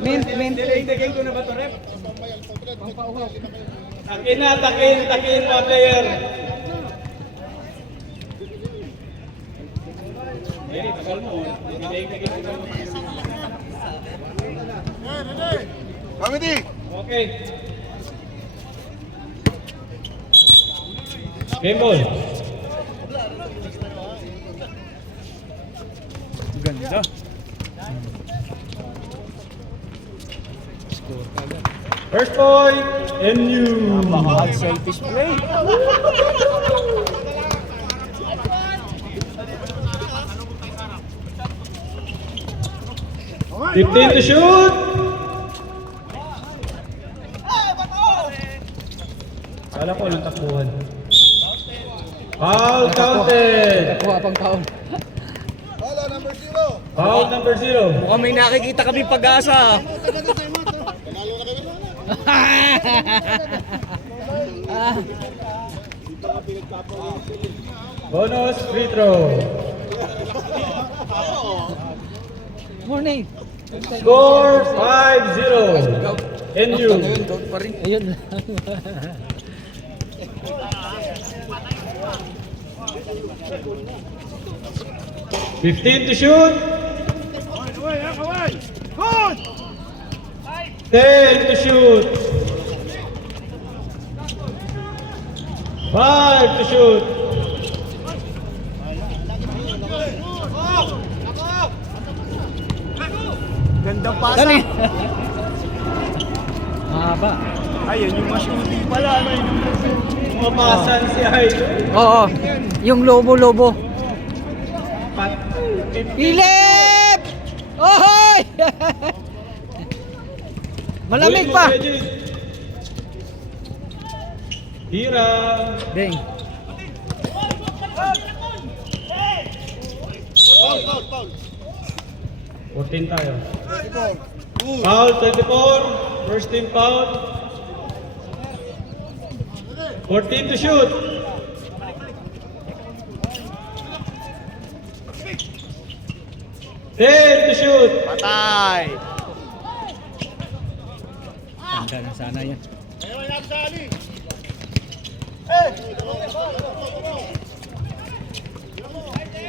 Mint. Delay ko na ba ito, rep? Takin mga player. Tagal mo. Comedy! Okay. Game ball. Ganda. First point, MU. Baka selfish play. Okay. 15 to shoot. Kala ko lang takbuhan. Foul counted. Nakuha pang taon. Hello, number 0. Foul number 0. Mukhang may nakikita kami pag-asa. Panalo na kami. Bonus free throw. Morning. Score 5-0. MU. Goat pa rin. Ayun lang. $15 to shoot. Good! 10 to shoot. 5 to shoot. Gandang pasa. Dali. Mahaba. Ayun, yung ma-shooting pala. Ano yun? Pumapasan si Idol. Oo. Yung lobo. Philip! Ohoy! Malamig pa. Tira. Ding. Foul. 14 tayo. Good. Foul 24. First team foul. 14 to shoot. Ten to shoot. Patay! Tanda na sana yan.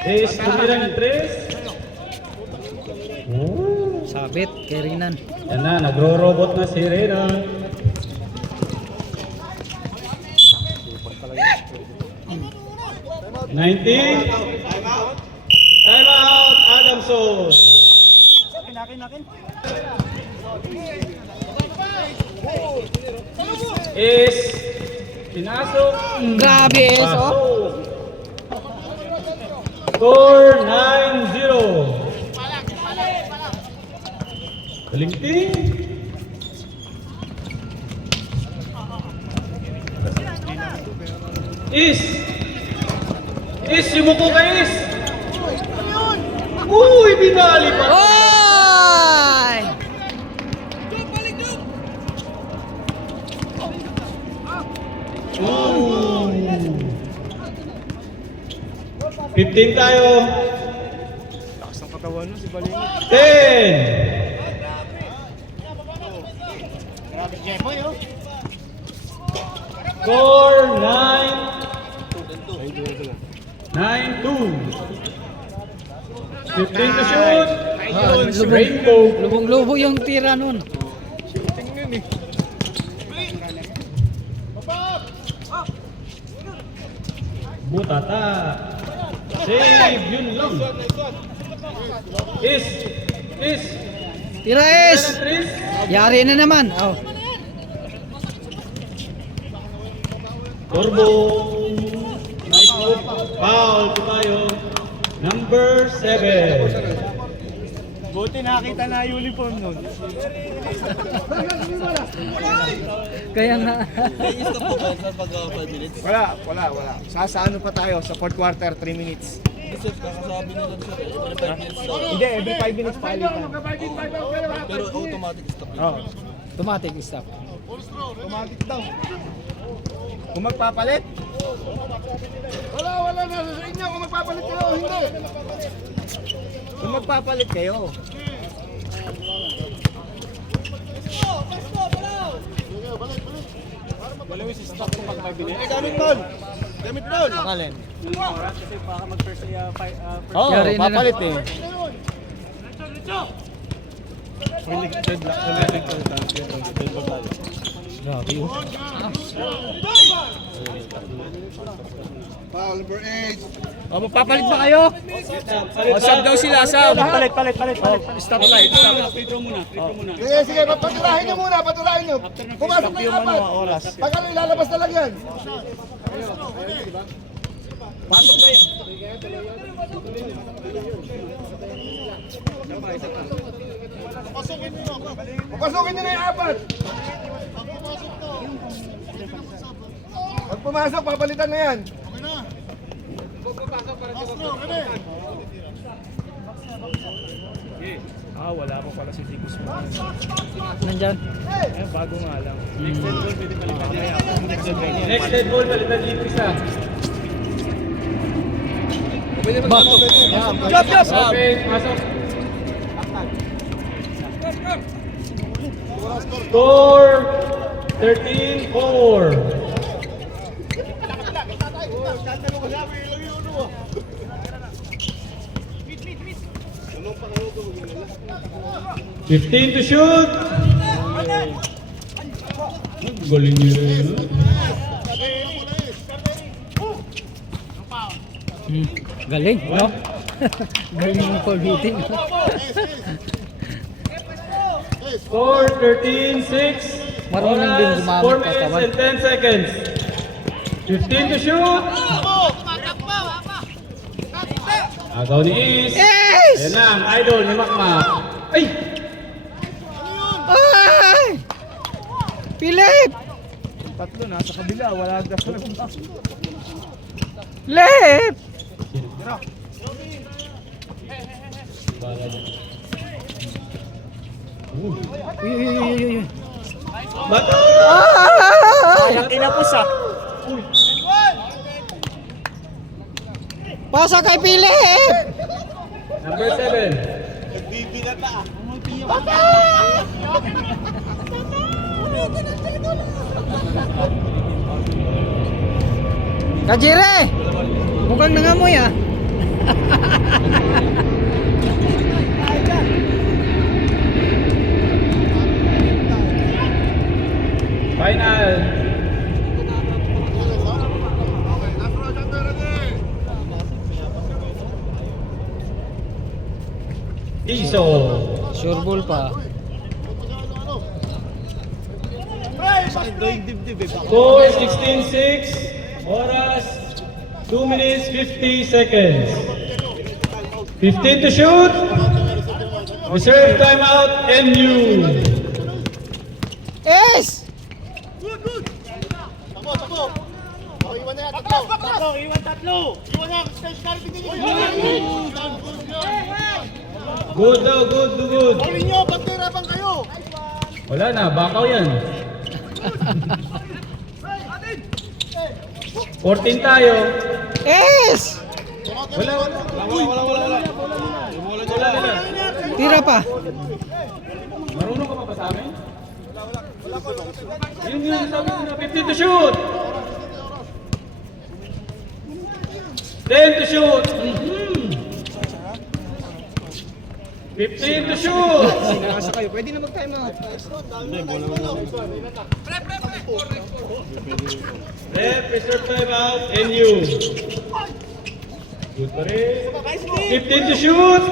Ace, tumira ng 3. Sabit, kay Rinan. Yan na, nagro-robot na si Reyna. Time out, Adamson. Is pinasok. Grabe, oh. Pasok. Score 9-0. Balingting. Is, yumuko ka Is. Uy, binali pa. Oy! 15 tayo. Lakas ng katawan mo si Balingit. 10. Grabe Jeboy, oh. Score 9-2. 15 to shoot. Rainbow. Lubong-lubo yung tira nun. Butata. Save, yun lang. Is. Tira is! Tris. Yari na naman. Oh. Turbo. Nice move. Foul po tayo. Number 7. Buti nakita na yung uniform nun. Kaya nga. Wala. Sa ano pa tayo? Sa fourth quarter, 3 minutes. Hindi, every 5 minutes palitan. Pero automatic stop yun. Oh, Automatic stop. automatic daw. Kung magpapalit? Wala. Nasa sa inyo kung magpapalit kayo, hindi. Kung magpapalit kayo. Gamit tol. Gamit tol. Alin? Oo, Yari na papalit lang. eh. Grabe oh. Foul number 8. O, magpapalit ba kayo? O, sub daw sila, sub. Palit. Stop light. Sige, patulahin nyo muna, patulahin nyo. Pumasok na yung apat. Pag ano, ilalabas na lang yan. Papasukin nyo na yung apat. Pag pumasok, papalitan na yan. Wala pa pala si Ticos mo. Nandyan. Ayun, bago nga lang. Next dead ball, balikan dito isa. Ba? Job! Okay, pasok. Score 13-4. 15 to shoot. Galing niya rin. Galing, no? Galing ng Paul Hitting. Score 13-6. Marunong din gumamit 4 minutes katawan. and 10 seconds. 15 to shoot. Agaw ni Is. Yes! Yan na, ang idol ni Makmak. Ay! Ay! Philip! Tatlo, nasa kabila. Wala na sa Lip! Uy. Bato! Ah! Kinapos ah. Pasa kay Philip! Number 7. Kajire! Mukhang nangamoy ah. Final. Iso. Sure ball pa. Score 16-6. Oras 2 minutes 50 seconds. 15 to shoot. Reserve timeout. NU. Yes! Good daw, good. Huli nyo, pagtirapan kayo. Wala na, bakaw yan. 14 tayo. Yes! Wala. Tira pa. Marunong ka pa ba sa amin? Yun, sabi ko na, 15 to shoot. 10 to shoot. 15 to shoot. Sinasa kayo, pwede na mag-time out. Ref, reserve timeout, NU. Good pa rin. 15 to shoot.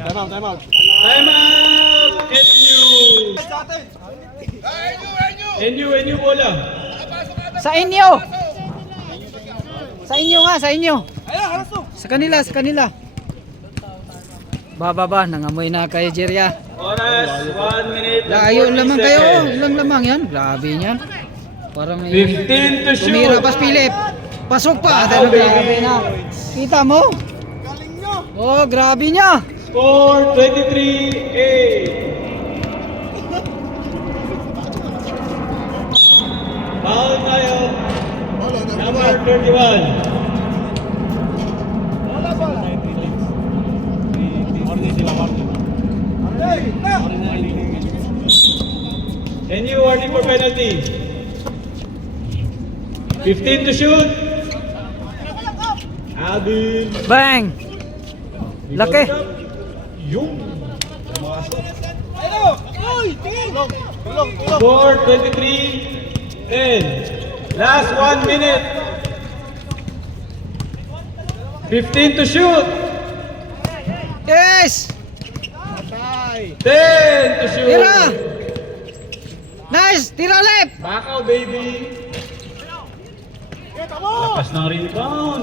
Time out. Timeout, NU. NU bola. Sa inyo! Sa inyo nga, sa inyo. Sa kanila. Ba, nangamoy na kayo, Jeria. Oras, 1 minute and Layo 40 lamang kayo, seconds. ilang lamang yan. Grabe yan. Parang 15 to shoot. tumira pa si Philip. Pasok pa. Grabe na. Kita mo? Oh, grabe niya. Score 23-8. Foul tayo. Number 31. NU warning for penalty. 15 to shoot. Alvin. Bang! Laki. Yung. Score 23-10. Last 1 minute. 15 to shoot. Yes! 10 to shoot. Tira! Nice! Tira ulit! Bakaw, baby. Lakas ng rebound.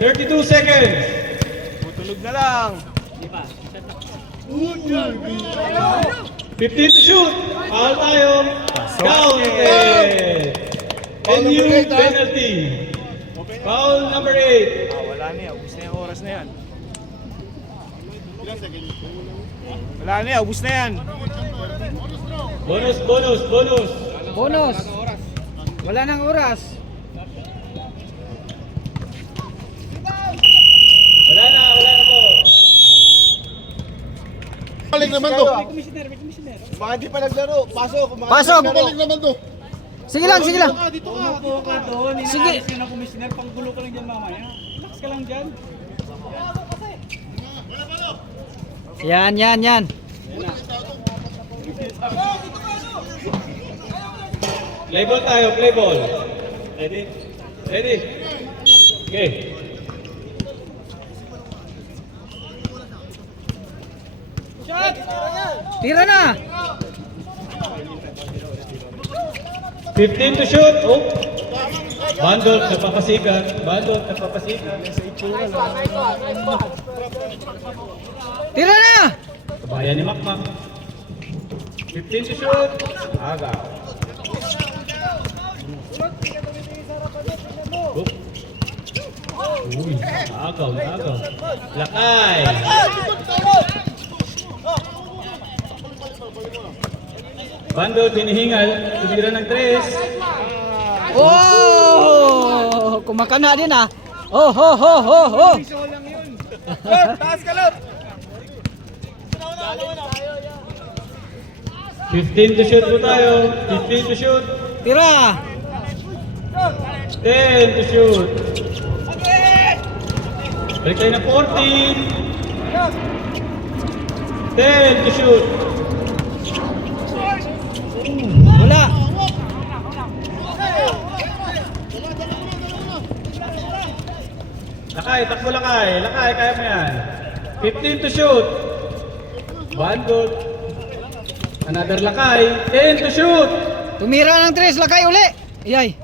32 seconds. Tulog na lang. 15 to shoot. Foul tayo. Counted. NU penalty. Foul number 8. Wala na yan. Ubus na yung oras na yan. Wala na yan. Ubus na yan. Bonus, bonus, bonus. Bonus! Wala nang oras. Wala na po. Balik naman to. Baka di pa naglaro. Pasok. Pasok. Balik naman to. Sige lang, sige lang. Dito ka. Sige. Yan, yan, yan. Play ball tayo, play ball. Ready? Ready? Okay. Tira na! 15 to shoot. Oh. Bandot, napapasikat. Bandot, napapasikat. Tira na! Kabayan ni Makmak. 15 to shoot. Agaw. Oh. Uy, agaw, agaw. Lakay. Bandot, hinihingal. Tumira ng 3. Oh! Kumakana din ah. Oh, ho, ho, ho, ho. Taas ka lang. 15 to shoot po tayo. 15 to shoot. Tira! 10 to shoot. Balik tayo na 14. 10 to shoot. Wala! Lakay, takbo lakay. Lakay, kaya mo yan. 15 to shoot. Bandot. Another lakay. 10 to shoot. Tumira ng 3, lakay uli! Iyay!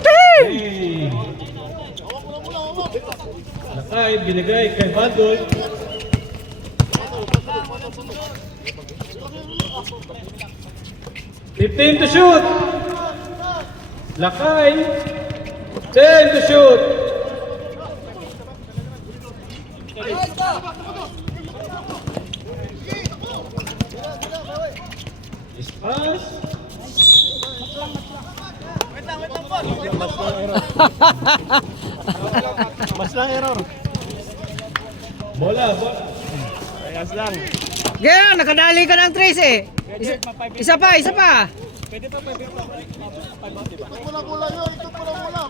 Hey. Lakay, binigay kay Bandot. $15 to shoot. Lakay. 10 to shoot. Pass. Mas lang error. Bola, bola. Ayos lang. Ganyan, nakadali ka ng 3 eh. Isa pa, isa pa. Pula-pula yun. Ito pula-pula.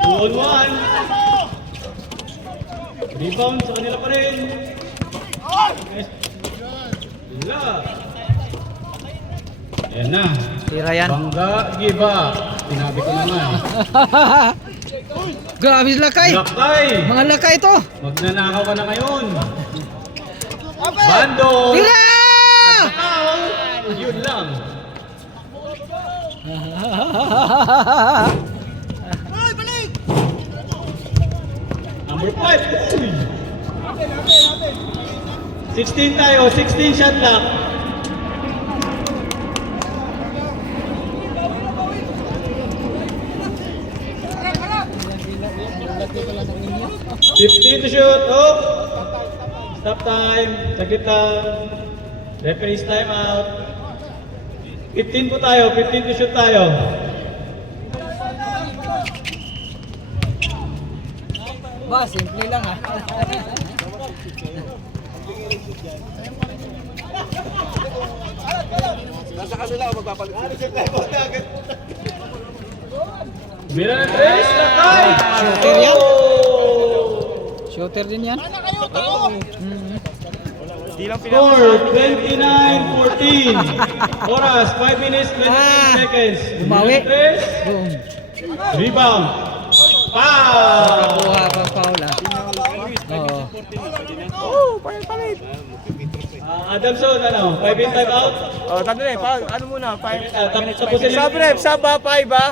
2 on 1. Rebound sa kanila pa rin. Wala. Ayan na. Tira yan. Bangga, give up. Sinabi ko naman. Grabe lakay. Lakay. Mga lakay to. Magnanakaw ka na ngayon. Bando. Tira! Yun lang. Number 5. Uy. 16 tayo. 16 shot clock. $15 to shoot. Oh. Stop time. Saglit lang. Referee's time out. 15 po tayo. 15 to shoot tayo. Ba, simple lang ah. Nasa kanila ako magpapalit. Bira ng 3, lakay! Shooter yan? Shooter din yan? Score 29-14. Oras 5 minutes 23 seconds. Bumawi. Bira ng 3, Boom. rebound. Foul! Buha pang foul ah. Oo. Adamson, ano? 5 in time out? Oh, tandali, ano muna, 5 Tapusin Sub rep, sub ba, 5 ba?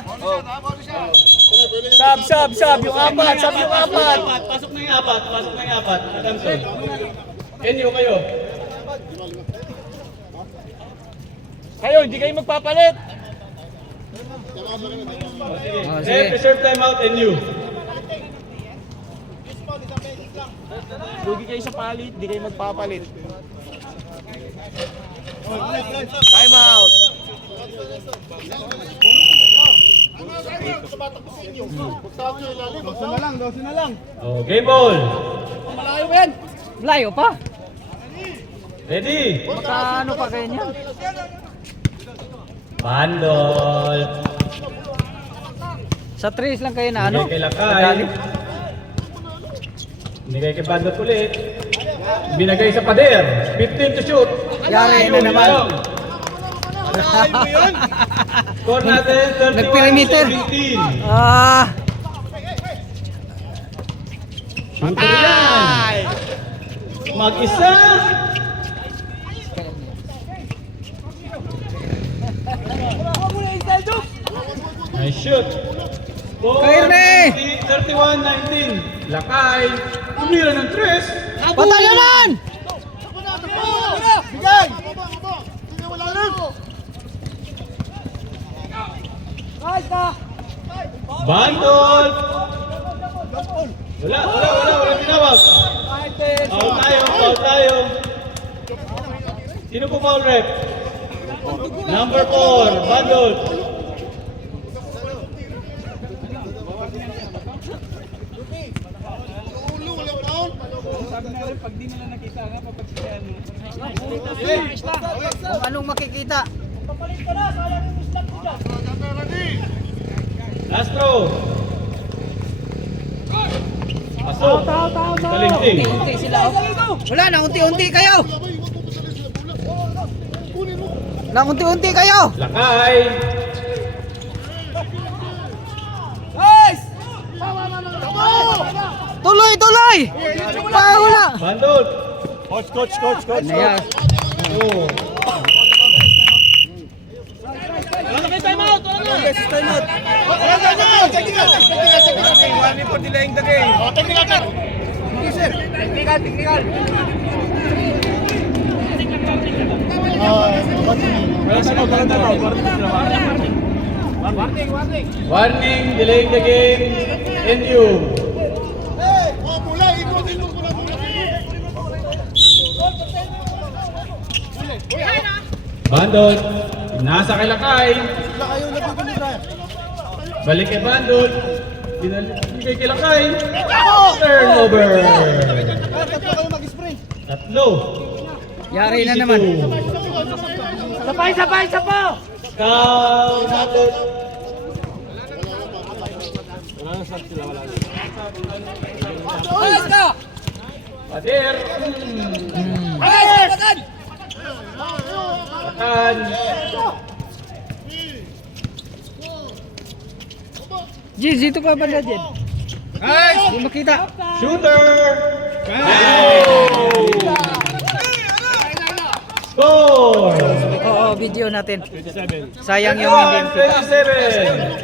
Sub, yung apat, sub yung apat. Pasok na yung apat. Adamson. Kenyo kayo. Kayo, hindi kayo magpapalit. Oh, Sige, sige. reserve time out and you. Lugi kayo sa palit, hindi kayo magpapalit. Time out. Oh, game ball. Layo pa. Ready? Ano pa kayo niyan? Bandol. Sa 3 lang kayo na ano? Binigay kay Lakay. Madali. Binigay kay Bandol ulit. Binigay sa pader. 15 to shoot. Yari na naman. Score natin 31 Nag-perimeter. 17. Ah, Shooter yan. Mag-isa. Nice shoot. Score Kairne. 31-19. Lakay. Tumira ng 3. patayanan! Bigay! Wala rin! Bandol. Wala tinawag. Foul tayo. Sino po foul rep? Number 4, Bandol. Kung anong makikita. Astro. Pasok. Kalinting. Unti sila. Oh. Wala na, unti-unti kayo. Lang unti-unti kayo. Lakay. Tuloy, tuloy. Pahula. Bandol. Coach. Ano yan? Oh. Time out. Warning for delaying the game. Technical. Warning, delaying the game. And you. Bandol. Nasa kay Lakay. Balik kay Bandol. Binigay kay Lakay. Turnover. Tatlo. Yari na naman. Sabay. Count. Pader. Akan. Jin, dito ka banda, Jin. Hindi makita. Shooter. Score. Oo, video natin. Sayang yung hindi makita. 27.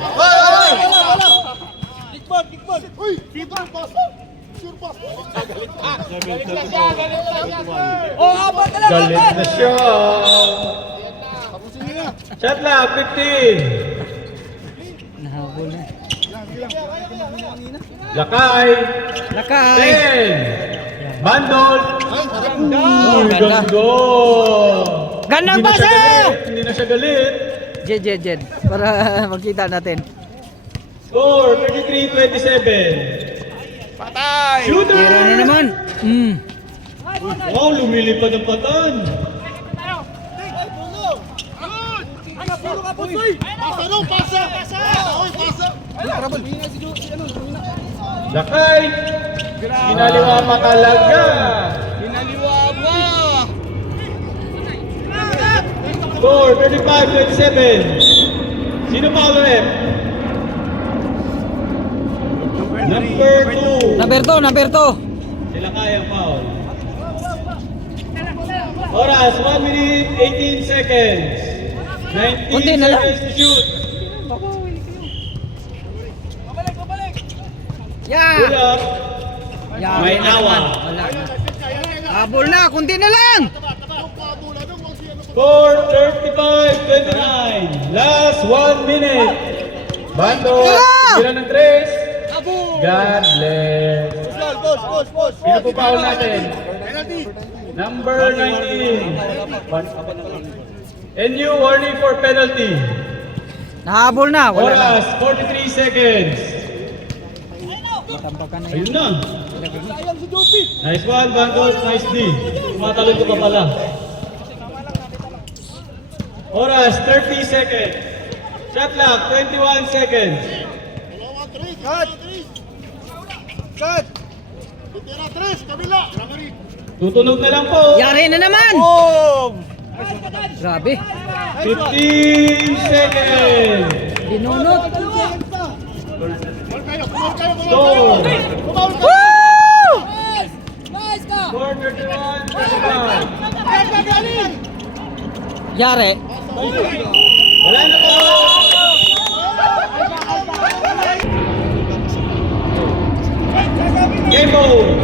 Galit na siya. Shot clock, 15. Nahabol na. Lakay. Lakay. 10. Bandol. Uy, ganda. ganda. Gandang Hindi na siya pasa! galit, Hindi na siya galit. Jen. Para makita natin. Score, 33-27. Shooter! Tira na naman. Wow, lumilipad ang patan. Lakay! Kinaliwa pa talaga. Score 35-27. Sino pa ulit? Number 2. Number 2. Sila kaya foul. Oras 1 minute 18 seconds. 19 Kunti na lang. seconds to shoot. Yeah. Good up. Yeah. May awa. Wala na. Habol na, kunti na lang. Score 35-29. Last 1 minute. Bando. Yeah! Tira ng 3. God bless. Sino po foul natin? Number 19. NU warning for penalty. Nahabol na, wala na. Oras 43 seconds. Ayun na. Nice one, Bangkok. Nice D. Tumatalon ko pa pala. Oras 30 seconds. Shot clock 21 seconds. Tutunog na lang po. Yari na naman. Grabe. 15 seconds. Binunot. Score. Woo! Score 31-35. Yari. Wala na po. Game mode.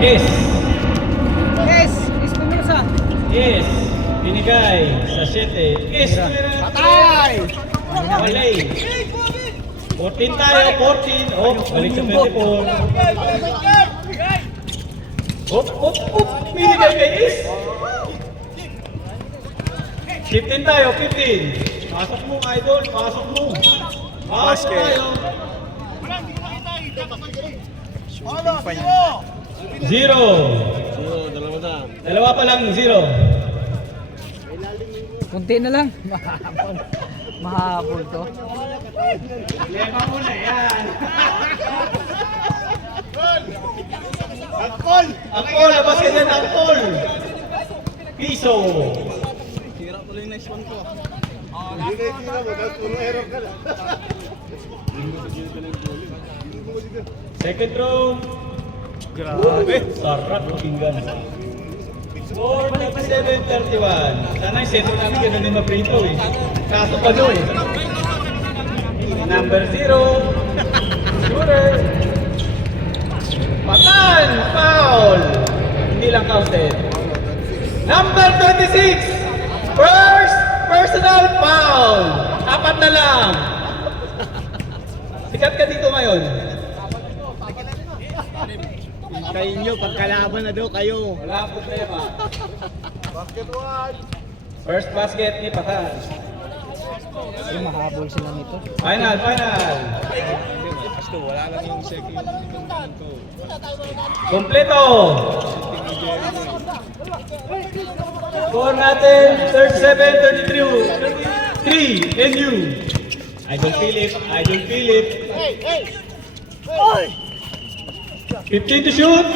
Yes. Yes, Espinosa. Yes. Binigay sa 7. Yes. Patay. Walay. 14 tayo. 14. Oh, balik sa 24. Op. Binigay kay Is. 15 tayo. 15. Pasok mo, idol. Pasok mo. Pasok tayo. 0. Dalawa pa lang, 0. Kunti na lang. Mahabol. Mahabol to. Lema muna yan. Angkol, labas ka dyan, angkol. Piso. Second row. Grabe. Sarap pakinggan. 47-31. Sana yung sentro namin ganun din ma-free throw eh. Kaso pa doon eh. Number 0. Shooter. Patan! Foul! Hindi lang counted. Number 26. First personal foul. 4 na lang. Sikat ka dito ngayon. Kayo nyo, pagkalaban na daw kayo. Wala ang problema. First basket ni Patan. Mahabol sila nito. Final. Wala lang yung second. Kompleto. Score natin 37-33. 3 NU. Idol Philip. 15 to shoot.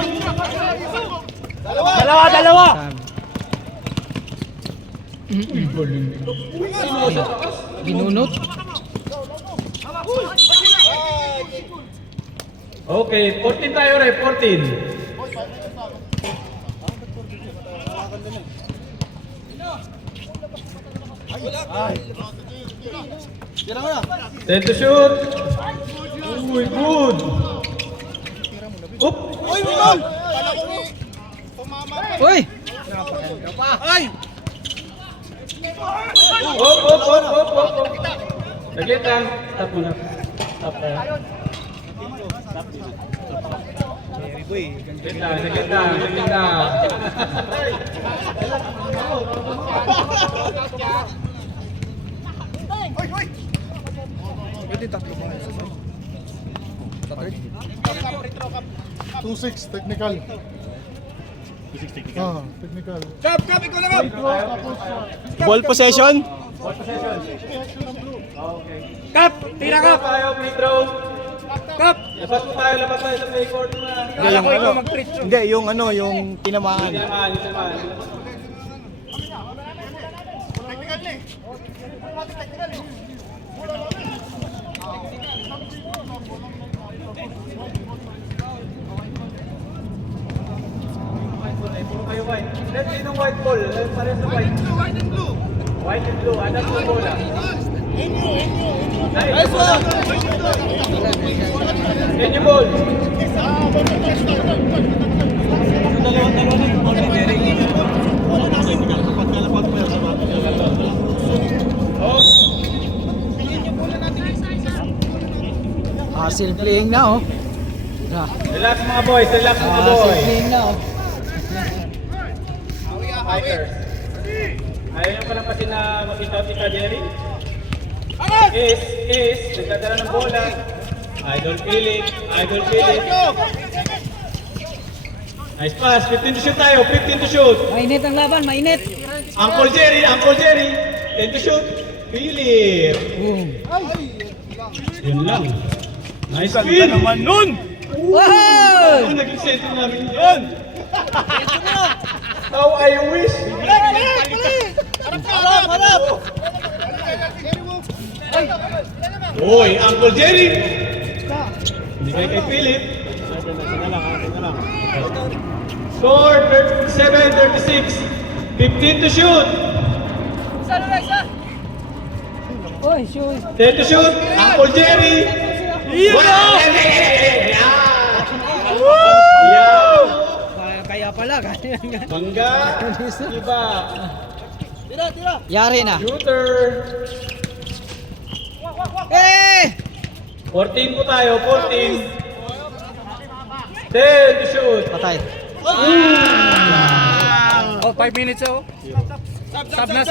Dalawa! Binunot. Okay, 14 tayo rin, 14. Ten to shoot. Uy, good. Oop. Uy! Op. Saglit lang. Stop muna. Stop tayo. Saglit lang. 2-6, technical. Technical. Ball possession. Kap! Tira kap! Tayo, free throw. Kap! Labas mo tayo sa play court mo na. Hindi, yung ano, yung tinamaan. Hindi naman. Puro kayo white. Let's see ng white ball. Pares sa white. White and blue. Anak sa bola. Nice one! Any ball. Hustle playing na oh. Relax mga boys. Relax mga Hustle boys. playing na oh. Fighters. Ayaw nyo pa lang kasi na makita si Jerry. Nagdadala ng bola. Idol Philip. Nice pass. 15 to shoot tayo. 15 to shoot. Mainit ang laban, mainit. Uncle Jerry. 10 to shoot. Philip. Boom. Yun lang. Nice Ganda win. naman nun! Wow! Ano naging sentro namin yun? How I wish. Harap! Oy, Uncle Jerry. Hindi kayo kay Philip. Score 37-36. 15 to shoot. Oy, shoot. 10 to shoot. Uncle Jerry. Yeah! Kaya pala. Bangga. Iba. Yari na. Shooter. Eh! 14 po tayo. 14. 10 to shoot. Patay. Oh, 5 minutes oh. Sub. Dead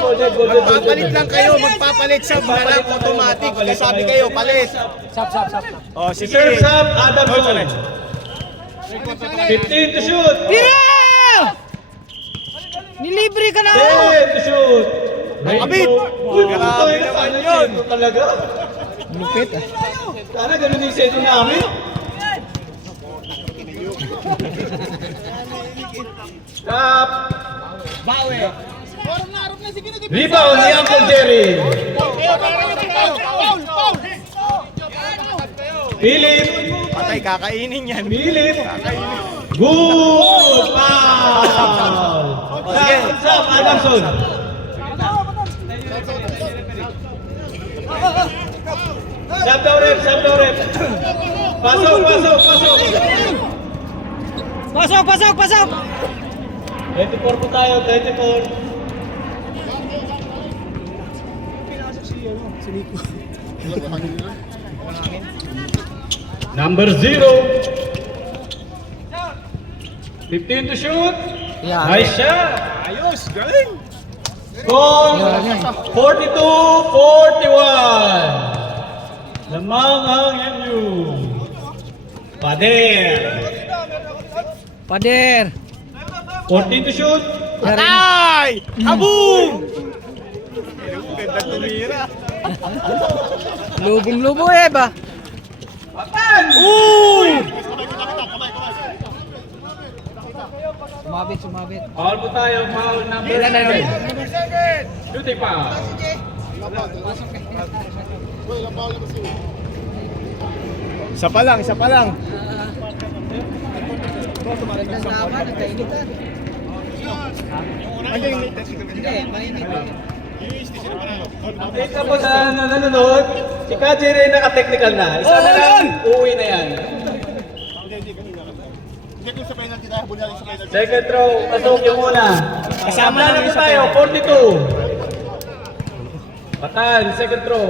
ball. Magpapalit lang kayo, magpapalit sub na lang automatic. Kasabi kayo, palit. Sub. Oh, sige. Serves up. Adamson. 15 to shoot. Tira! Nilibre ka na! 10 to shoot. Nakabit. Uy, Grabe naman yun. Talaga. Lupit ah. Sana ganun yung seto namin. Stop. Rebound ni Uncle Jerry. Philip. Patay, kakainin yan. Philip. Good foul. Stop, Adamson. Sub daw rep. Pasok. Pasok! 24 po tayo, 24. Number 0. 15 to shoot. Yeah. Nice shot. Ayos, galing. Score 42-41. Lamang ang MU. Pader. 14 to shoot. Patay! Abong! Ganda tumira. Lubong-lubo eh ba? Sumabit. Foul po tayo. Foul number 7. Shooting foul. Isa pa lang. Magandang laban, nagkainitan. Hindi, mainit. Update na po sa nanonood. Si Kajire naka-technical na. Isa na lang, uuwi na yan. Second throw, pasok yung muna. Kasama na po tayo, 42. Patan, second throw.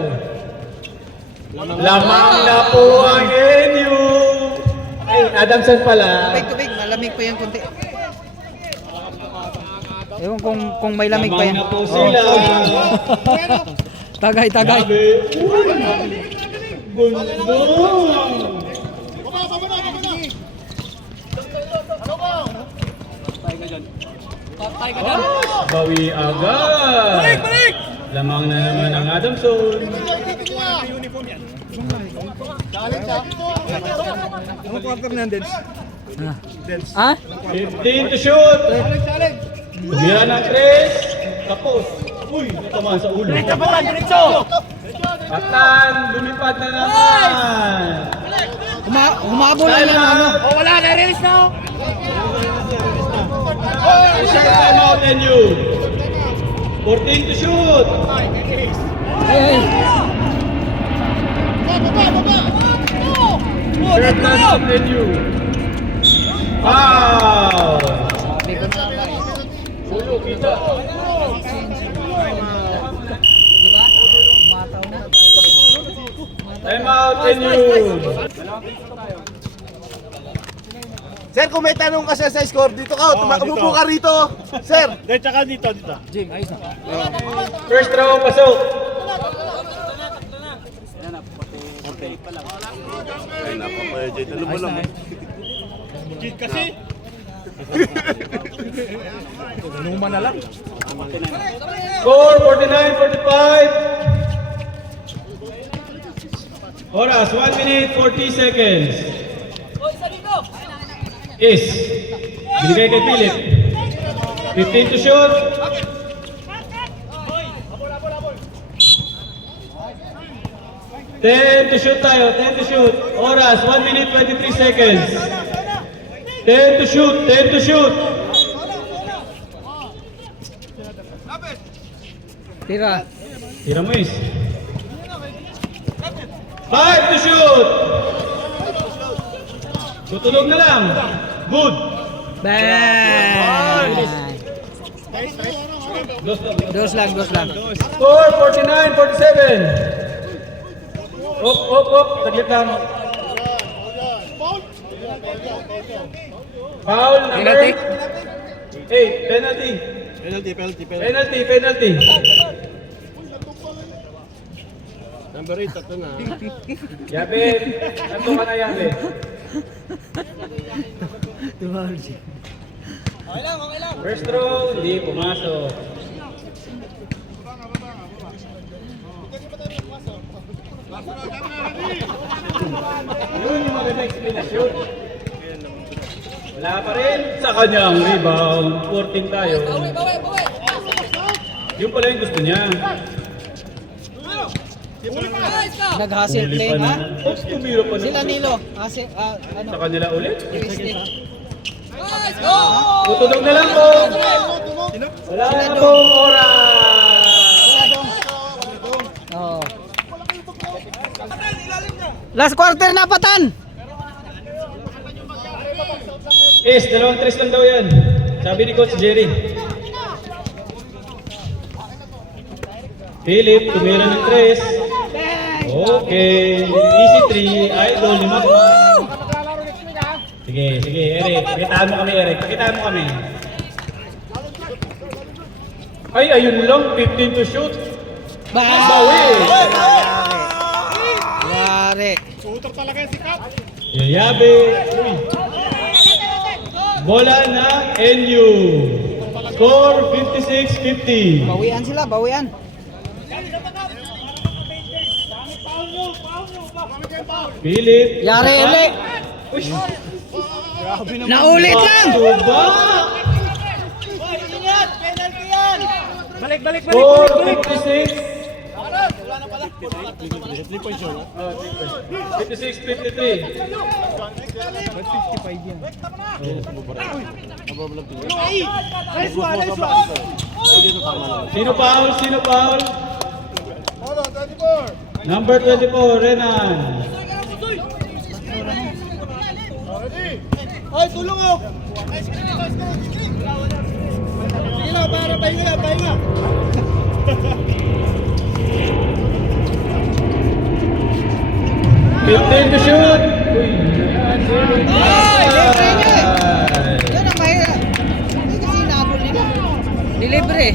Lamang na po ang NU. Ay, Adamson pala. Tubig, malamig pa yan kunti. Ewan kung may lamig pa yan. Lamang na po sila. Tagay. Grabe. Uy, gundo. Bawi agad. Lamang na naman ang Adamson. Ah? 15 to shoot. Tumira ng 3. Tapos. Uy, natamaan sa ulo. Patan, lumipad na naman. Humabol lang yan, ano? Wala na, release na. Second time out and you. 14 to shoot. Ay, Third time out and you. Foul. Ulo, kita. Time out and you. Sir, kung may tanong ka sa score, dito ka. Umupo ka rito. Sir. First row, pasok. Score 49-45. Oras 1 minute 40 seconds. Is. Binigay kay Philip. 15 to shoot. Ten to shoot tayo, 10 to shoot. Oras, 1 minute 23 seconds. 10 to shoot, 10 to shoot. tira. Tira mo is. 5 to shoot. Tutulog na lang. Good. Bang! Dos lang. Score 49-47. Op. Saglit lang. Foul number 8. Penalty. Penalty. Number 8, tatlo na. Yabe. Nanto ka na, Yabe. First row, hindi pumasok. Yun yung maganda explanation. Wala pa rin sa kanyang rebound. 14 tayo. Yun pala yung gusto niya. Nag-hustle Huli play, pa ha? na. Oops, tumira pa na. Sila Nilo. Ano? Sa kanila ulit. Twisted. Tutulog na lang po. Wala na pong oras. Oh. Last quarter na, Patan! Is, 2 tres lang daw yan. Sabi ni Coach Jerry. Philip, tumira ng 3. Okay. Easy 3. Idol, 5. Sige, Eric. Pakitaan mo kami. Ay, ayun lang. 15 to shoot. Bang! Bawi. Yari. Yayabe. Uy. Bola na NU. Score 56-50. Bawian sila, bawian. Philip. Yari, Eli. Uy. Naulit lang! Tuba. Balik. 4-56. 56-53. Sino foul? Number 24, Renan. Ay, tulong ako! Sige lang, para pahinga. 15 to shoot. Uy. Ay, libre niya eh. Yan ang mahirap. Hindi kasi inabol nila. Dilibre.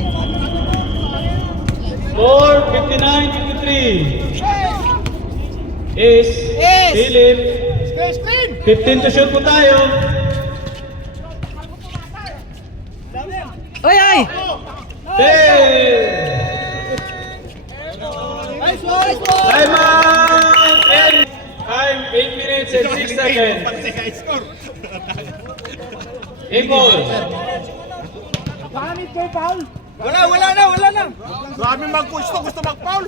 Score 59-53. Is Philip. 15 to shoot po tayo. Ay, ay! 10! Time out! Time 8 minutes and 6 seconds. Game ball. Wala na. Maraming gusto mag-foul.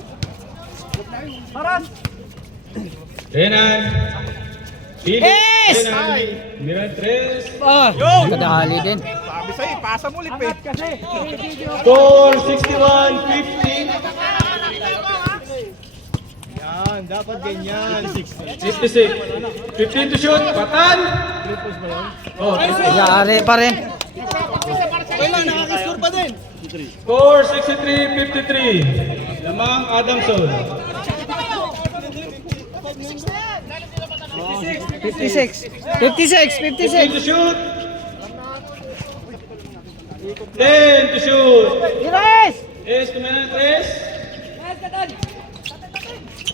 Renan. Yes! Miran 3. Ah, kadali din. Sabi sa'yo, ipasa mo ulit eh. Score 61-50. Yan, dapat ganyan. 56. 15 to shoot. Patan. Oh, Yari pa rin. Wala, nakakiscore pa din. score 63-53. Lamang Adamson. 56. 15 56. to shoot. 10 to shoot. Yes! Es, kumain ng 3.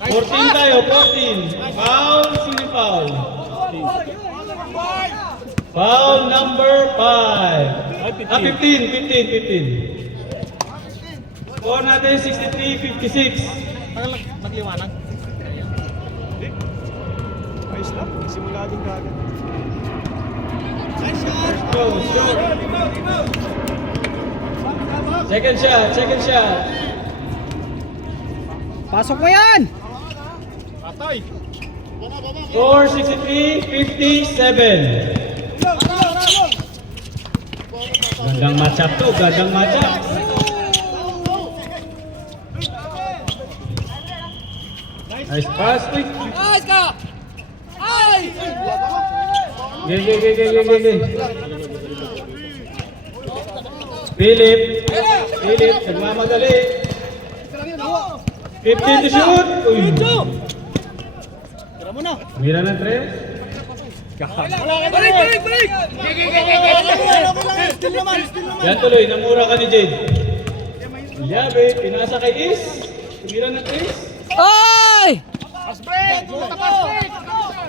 14 tayo, 14. Foul, sino foul? Foul number 5. 15. Score natin 63-56. Nagliwanag. Ayos lang, simula din kagad. Go. Second shot. Pasok mo yan! Patay. Score 63-57. Gandang matchup to, Nice pass, quick. Gay. Philip, nagmamadali. 15 to shoot. Uy. Mira ng 3. Yan tuloy, namura ka ni Jade. Yabe, pinasa kay Is. Mira ng 3. Ay!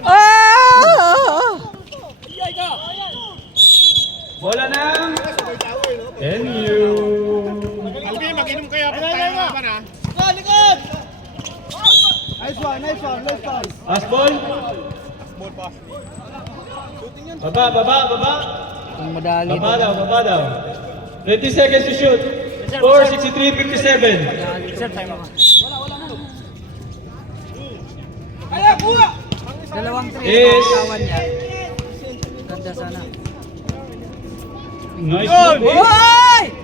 Ah! Bola ng NU. Albi, mag-inom kaya pa tayo nga pa na. Nice one. Pass ball. Baba. Ang madali. Baba daw. 20 seconds to shoot. Score 63-57. Dalawang 3. Yes. Kawan niya. Ganda sana. Nice move. Hoy!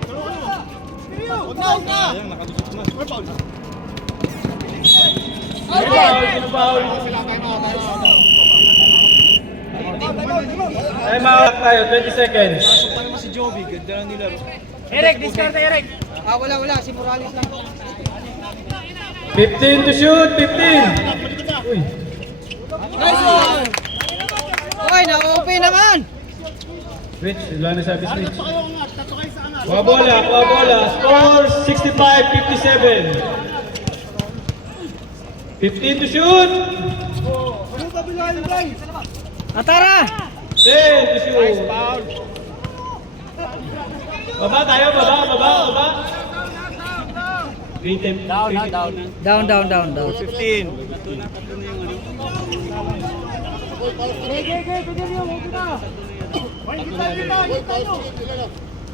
Sino foul? Time out tayo, 20 seconds. Si Joby, ganda lang nila. Ah, wala. Si Morales lang. 15 to shoot, 15. Uy. Nice one! Hoy, na-open naman! Switch, wala na sabi switch. Kuha bola. Score 65-57. 15 to shoot. Atara! 10 to shoot. Baba tayo, baba. Down. 15.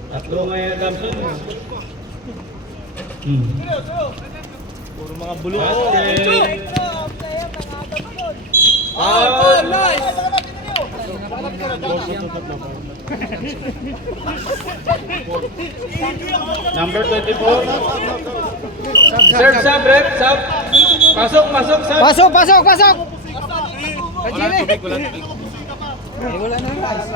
Tatlo ngayon, Adamson. Puro mga bulo. Basket. Foul. Number 24. Serve, sub, rep, sub. Pasok, sub. Pasok! Kajili! Wala na guys.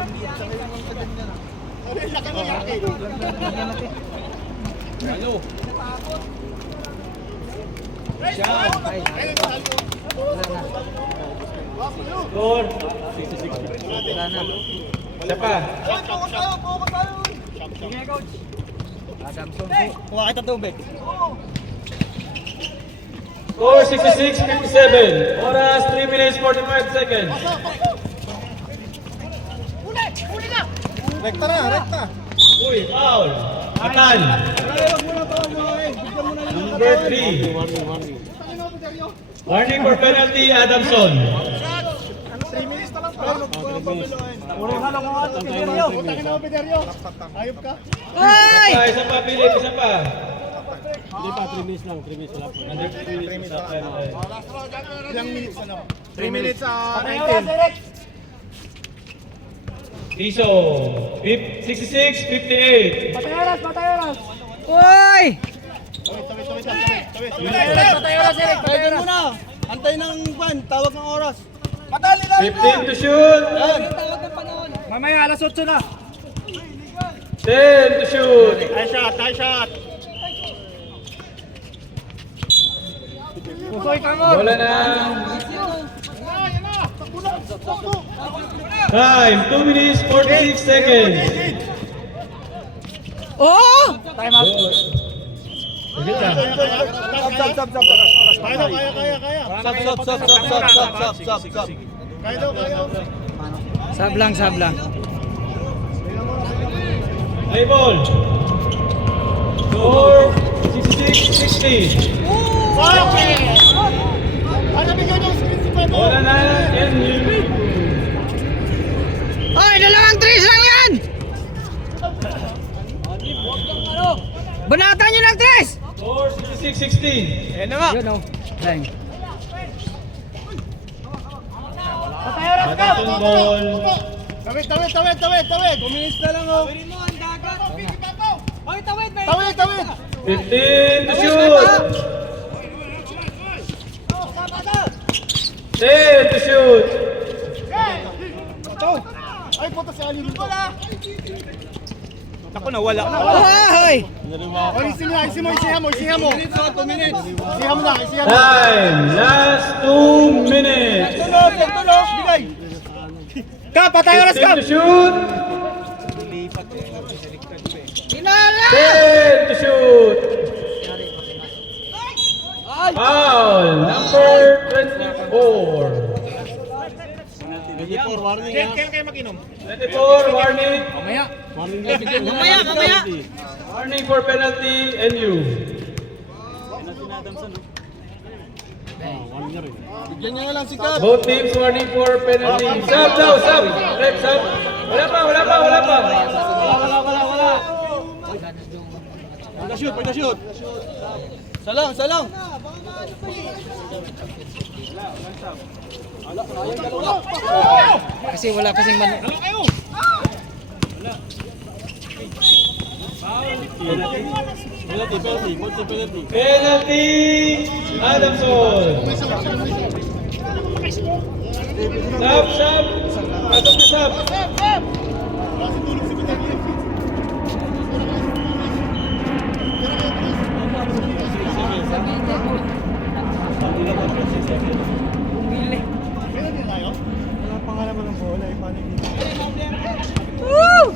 Score. Wala na. Isa pa. Kuha kita tubig. Score 66-57. Oras 3 minutes 45 seconds. Rekta. Uy, foul. Atan. Number 3. Warning for penalty, Adamson. Ay! Isa pa, Philip, isa pa. Hindi pa, 3 minutes lang. 3 minutes wala pa. 3 minutes 19. Tiso, 66, 58. Uy! Pwede mo na. Antay ng ban, tawag ng oras. 15 to shoot. Mamaya, alas 8 na. 10 to shoot. High shot, high shot. Bola na. Time, 2 minutes, 46 seconds. Oh! Sige na. Stop. Stop. Sab lang. Play ball. Score, 66, 60. Bola na, NU. Ay, dalawang tres lang yan! Banatan nyo ng tres! Score, 66, 60. Ayan na nga. Yun o. Dang. Adamson ball. Tawid. 2 minutes na lang oh. Tawid. 15 to shoot. 10 to shoot. Ay, puto si Ali dito. Ako na, wala. Ay! Isihan mo. Isihan mo na. Time, last 2 minutes. Tulog, bigay. Kap, patay oras, 15 Kap. to shoot. Inala! 10 to shoot. Foul, number 24. Kayo mag-inom. 24, warning. Mamaya. Warning for penalty, NU. Bigyan niya nga lang si Kap. Both teams warning for penalty. Sub. Rep, sub. Wala pa. Pagka-shoot. Salang. Kasi wala kasing man... Penalty, Adamson. Sub. Pasok na sub. Woo!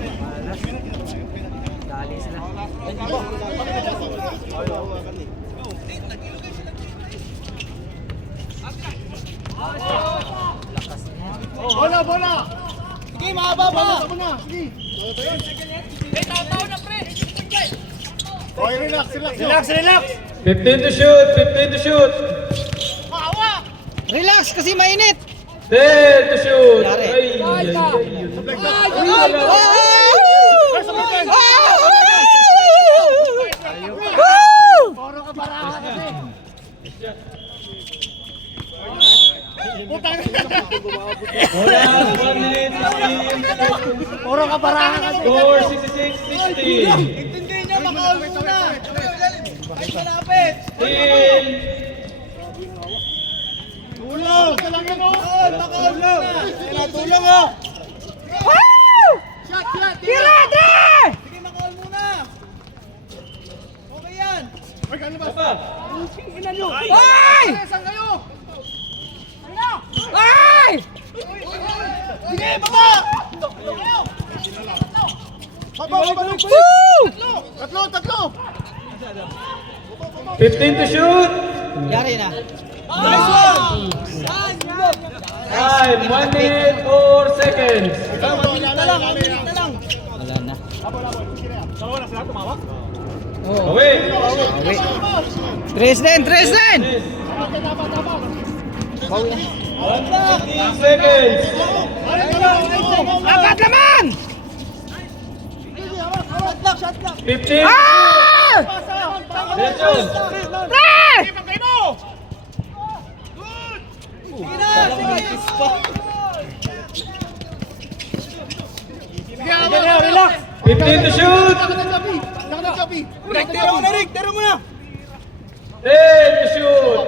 Bola. Sige, mahaba pa. Sige. Okay, relax. 15 to shoot. Relax kasi mainit! 10 to shoot. Yari. Ay. Puro ka baraha kasi. Wala, 1 minute, 16. Puro ka baraha kasi. Score, 66, 60. Intindihin niya, makaul muna. Still. Tulong! Tulong oh! Woo! Shot! Tirada! Sige, makaul muna! Okay yan! Ay, kano ba? Apa? Ay! Saan kayo? Ay! Sige, baba! Baba! Woo! Tatlo! 15 to shoot. Yari na. Nice one! Time, 1 minute, 4 seconds. Wala na lang. Wala na. Wala sila tumawag. Oh. Away. Tres din, tres din! 1 seconds. Apat naman! 15. Ah! Diretso. Tre! Relax. 15 to shoot. Tira mo na, Rick! Tira mo na! 10 to shoot.